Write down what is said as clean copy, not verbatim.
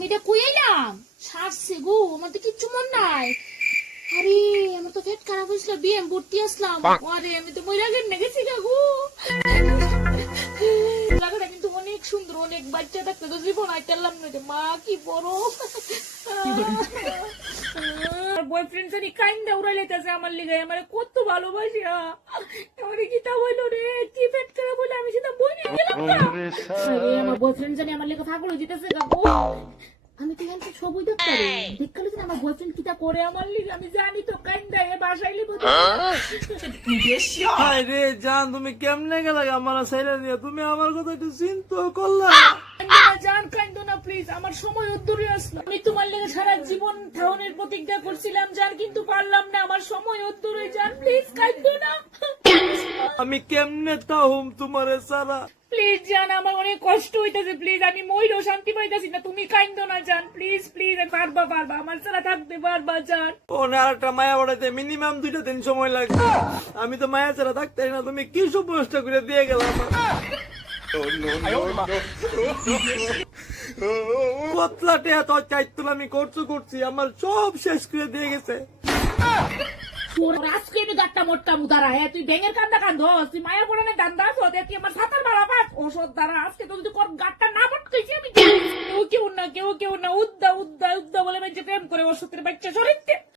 আমি এটা কই এলাম সারছে গো, আমার তো কিচ্ছু মন নাই। আরে আমার তো পেট খারাপ হয়েছিল, বিএম ভর্তি আসলাম। আরে আমি তো মইরা গেছি গো। জায়গাটা কিন্তু অনেক সুন্দর, অনেক বাচ্চা থাকতে তো জীবন আইতালাম না রে মা, কি বড়। বয়ফ্রেন্ড জানি কাইন্দা উড়াইলেতেছে আমার লিগে, আমার কত ভালোবাসি। আমার গীতা বললো রে কি পেট খারাপ বলে আমি সেটা বই নিয়ে গেলাম না। আরে আমার বয়ফ্রেন্ড জানি আমার লিগে পাগল হয়ে যেতেছে গো। আমি তো এখানে ছবি দেখতে পারি, দেখলে যে আমার বয়ফ্রেন্ড কিটা করে আমার লিগে আমি জানি তো, কাইন্দা এ বাসায় লিবো। হায় রে জান, তুমি কেমনে গেলে আমার ছেড়ে দিয়ে? তুমি আমার কথা একটু চিন্তা করলা? জান কাইন্দো না প্লিজ, আমার সময় উদ্দূরে আসলো। আমি তোমার লেগে সারা জীবন ঠাউনের প্রতিজ্ঞা করছিলাম জান, কিন্তু পারলাম না। আমার সময় উদ্দূরে জান, প্লিজ কাইন্দো না। আমি কেমনে তাহুম তোমারে সারা? প্লিজ জান, আমার অনেক কষ্ট হইতেছে, প্লিজ আমি মইরও শান্তি পাইতেছি না। তুমি কাইন্দো না জান, প্লিজ প্লিজ। পারবা আমার সারা থাকতে পারবা জান। ও না, আরেকটা মায়া বাড়াইতে মিনিমাম 2টা দিন সময় লাগবে। আমি তো মায়া ছাড়া থাকতে না। তুমি কি সব নষ্ট করে দিয়ে গেলাম? কতলা টেয়া তো চাইতুল আমি করছি, আমার সব শেষ করে দিয়ে গেছে। আজকে আমি গাট্টা মোট্টা মুদারা, হ্যাঁ তুই ব্যাঙের কান্দা কান্দ, তুই মায়ের পড়ানে দান্দা তুই আমার সাঁতার মারা পাঠ ওষুধ দ্বারা। আজকে তো যদি গাট্টা না পটকেছি আমি, কেউ না উদ্দা বলে প্রেম করে ওষুধের বাচ্চা শরীর